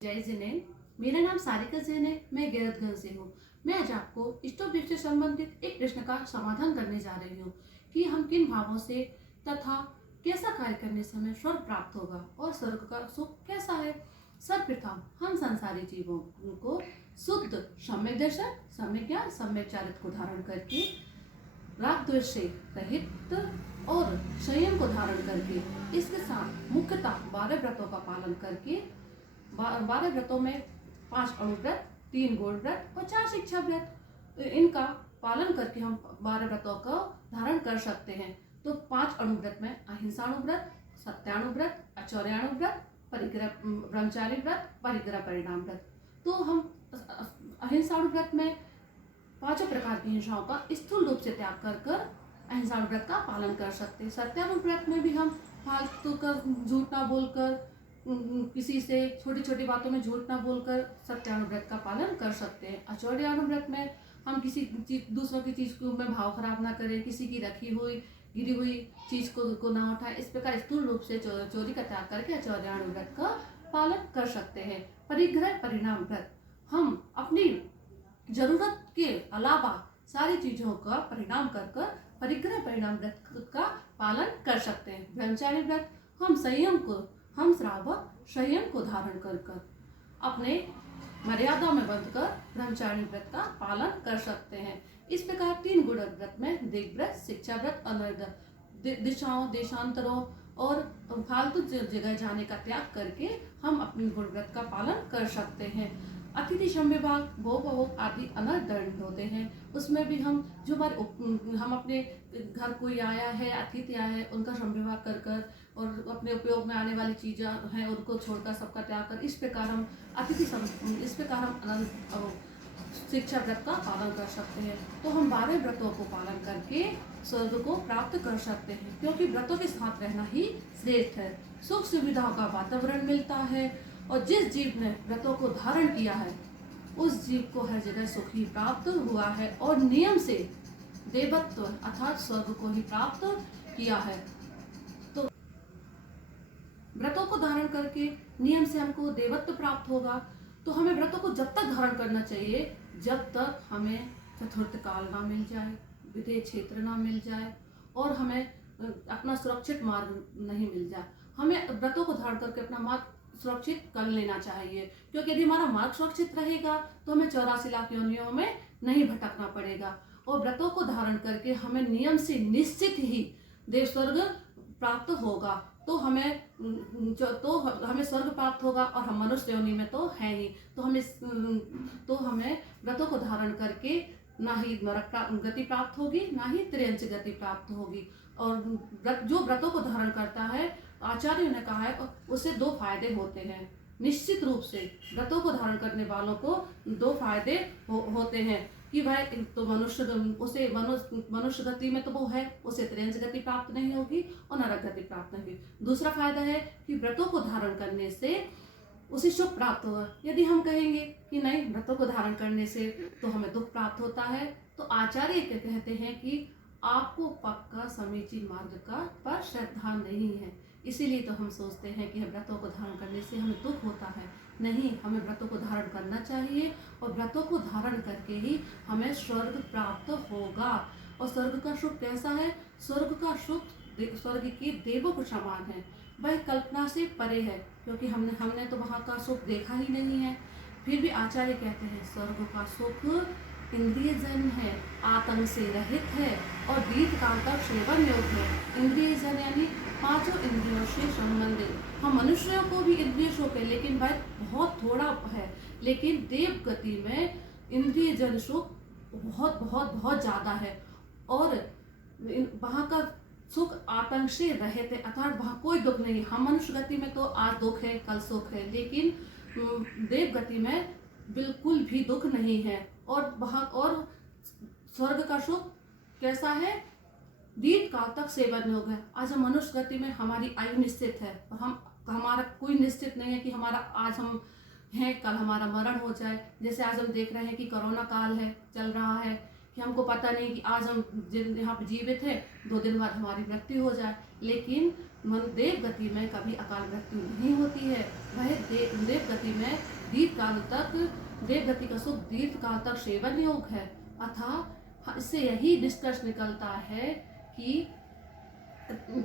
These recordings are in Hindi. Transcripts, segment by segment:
जय जिनेन। मेरा नाम सारिका जैन है। मैं गैरतगंज से हूँ। मैं आज आपको इष्टोपदेश से संबंधित एक प्रश्न का समाधान करने जा रही हूँ कि हम किन भावों से तथा कैसा कार्य करने से हमें स्वर्ग प्राप्त होगा और स्वर्ग का सुख कैसा है। सर्वप्रथम हम संसारी जीवों को शुद्ध सम्यक दर्शन, सम्यक ज्ञान, सम्यक चारित्र को धारण करके राग द्वेष से रहित और संयम को धारण करके इसके साथ मुख्यतः 12 व्रतों का पालन करके 12 व्रतों में 5 अणुव्रत, 3 गौण व्रत और 4 शिक्षा व्रत, इनका पालन करके हम 12 व्रतों का धारण कर सकते हैं। तो 5 अणुव्रत में अहिंसाणुव्रत, सत्याणुव्रत, आचौर्याणुव्रत, परिग्रह ब्रह्मचारी व्रत, परिग्रह परिणाम व्रत। तो हम अहिंसाणुव्रत में 5 प्रकार की हिंसाओं का स्थूल रूप से त्याग कर अहिंसाणुव्रत का पालन कर सकते हैं। सत्यानुव्रत में भी हम फालतू का झूठ ना बोलकर, किसी से छोटी छोटी बातों में झूठ ना बोलकर सत्यानुव्रत का पालन कर सकते हैं। आचौर्यानुव्रत में हम किसी दूसरों की चीज को में भाव खराब ना करें, किसी की रखी हुई गिरी हुई चीज को ना उठाए। इस प्रकार स्थूल रूप से चोरी का त्याग करके आचौर्यानुव्रत का पालन कर सकते हैं। परिग्रह परिणाम व्रत, हम अपनी जरूरत के अलावा सारी चीजों का परिणाम कर परिग्रह परिणाम व्रत का पालन कर सकते हैं। ब्रह्मचारी व्रत, हम श्रावक संयम को धारण कर अपने मर्यादा में बंध कर ब्रह्मचारी व्रत का पालन कर सकते हैं। इस प्रकार 3 गुण व्रत में दिग्व्रत, शिक्षा व्रत, अनर्थ, दिशाओं, देशांतरों और फालतू जगह जाने का त्याग करके हम अपने गुण व्रत का पालन कर सकते हैं। अतिथि संविभाग, भोग आदि अनर्थ दंड होते हैं। उसमें भी हम हम अपने घर कोई आया है, अतिथि आया है, उनका संविभाग कर और अपने उपयोग में आने वाली चीजें हैं उनको छोड़कर सबका त्याग कर इस प्रकार हम अनंत शिक्षा व्रत का पालन कर सकते हैं। तो हम 12 व्रतों को पालन करके स्वर्ग को प्राप्त कर सकते हैं, क्योंकि व्रतों के साथ रहना ही श्रेष्ठ है। सुख सुविधाओं का वातावरण मिलता है और जिस जीव ने व्रतों को धारण किया है उस जीव को हर जगह सुख ही प्राप्त हुआ है और नियम से देवत्व अर्थात स्वर्ग को ही प्राप्त किया है। तो व्रतों को धारण करके नियम से हमको देवत्व प्राप्त होगा। तो हमें व्रतों को जब तक धारण करना चाहिए जब तक हमें चतुर्थ काल ना मिल जाए, विदेह क्षेत्र ना मिल जाए और हमें अपना सुरक्षित मार्ग नहीं मिल जाए। हमें व्रतों को धारण करके अपना मार्ग सुरक्षित कर लेना चाहिए, क्योंकि यदि हमारा मार्ग सुरक्षित रहेगा तो हमें 84 लाख योनियों में नहीं भटकना पड़ेगा। और व्रतों को धारण करके हमें नियम से निश्चित ही देव स्वर्ग प्राप्त होगा। तो हमें स्वर्ग प्राप्त होगा और हम मनुष्य योनि में तो है ही। तो हमें व्रतों को धारण करके ना ही नरक गति प्राप्त होगी, ना ही त्रियंच गति प्राप्त होगी। और जो व्रतों को धारण करता है, आचार्यों ने कहा है उससे 2 फायदे होते हैं। निश्चित रूप से व्रतों को धारण करने वालों को 2 फायदे होते हैं कि वह तो मनुष्य गति में तो वो है, उसे त्रियंच गति प्राप्त नहीं होगी और नरक गति प्राप्त नहीं होगी। दूसरा फायदा है कि व्रतों को धारण करने से उसे सुख प्राप्त होगा। यदि हम कहेंगे कि नहीं व्रतों को धारण करने से तो हमें दुख प्राप्त होता है, तो आचार्य कहते हैं कि आपको पक्का समीचीन मार्ग का पर श्रद्धा नहीं है, इसीलिए तो हम सोचते हैं कि व्रतों को धारण करने से हमें दुख होता है। नहीं, हमें व्रतों को धारण करना चाहिए और व्रतों को धारण करके ही हमें स्वर्ग प्राप्त होगा। और स्वर्ग का सुख कैसा है? स्वर्ग का सुख स्वर्ग के देवों को समान है, वह कल्पना से परे है, क्योंकि हमने तो वहाँ का सुख देखा ही नहीं है। फिर भी आचार्य कहते हैं स्वर्ग का सुख इंद्रिय जन्य है, आतंक से रहित है और दीर्घ काल तक सेवन योग्य है। इंद्रिय जन्य यानी 5 इंद्रियों से संबंधित। हम मनुष्यों को भी इंद्रिय सुख है, लेकिन वह बहुत थोड़ा है। लेकिन देव गति में इंद्रिय जन सुख बहुत बहुत बहुत ज्यादा है और वहाँ का सुख आतंक से रहित है, अर्थात वहाँ कोई दुख नहीं। हम मनुष्य गति में तो आज दुख है कल सुख है, लेकिन देव गति में बिल्कुल भी दुख नहीं है। और वहाँ और स्वर्ग का सुख कैसा है? दीर्घ काल तक सेवन हो गया। आज हम मनुष्य गति में हमारी आयु निश्चित है और हमारा कोई निश्चित नहीं है कि हमारा आज हम हैं कल हमारा मरण हो जाए। जैसे आज हम देख रहे हैं कि कोरोना काल है, चल रहा है, कि हमको पता नहीं कि आज हम यहाँ पे जीवित हैं, 2 दिन बाद हमारी मृत्यु हो जाए। लेकिन मन देव गति में कभी अकाल मृत्यु नहीं होती है। वह देव गति में दीर्घ काल तक, देव गति का सुख दीर्घ काल तक सेवन योग है। अतः इससे यही निष्कर्ष निकलता है कि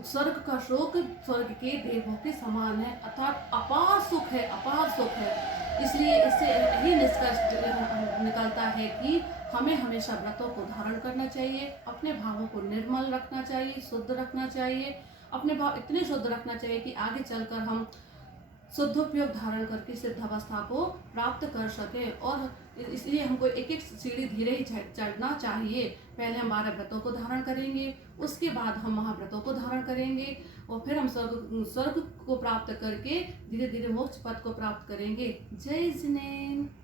स्वर्ग का शोक स्वर्ग के देवों के समान है, अर्थात अपार सुख है, अपार सुख है। इसलिए इससे यही निष्कर्ष निकलता है कि हमें हमेशा व्रतों को धारण करना चाहिए, अपने भावों को निर्मल रखना चाहिए, शुद्ध रखना चाहिए, अपने भाव इतने शुद्ध रखना चाहिए कि आगे चलकर हम शुद्धोपयोग धारण करके सिद्ध अवस्था को प्राप्त कर सकें। और इसलिए हमको एक एक सीढ़ी धीरे ही चढ़ना चाहिए। पहले हम 12 व्रतों को धारण करेंगे, उसके बाद हम महाव्रतों को धारण करेंगे, और फिर हम स्वर्ग को प्राप्त करके धीरे धीरे मोक्ष पद को प्राप्त करेंगे। जय जिनेन्द्र।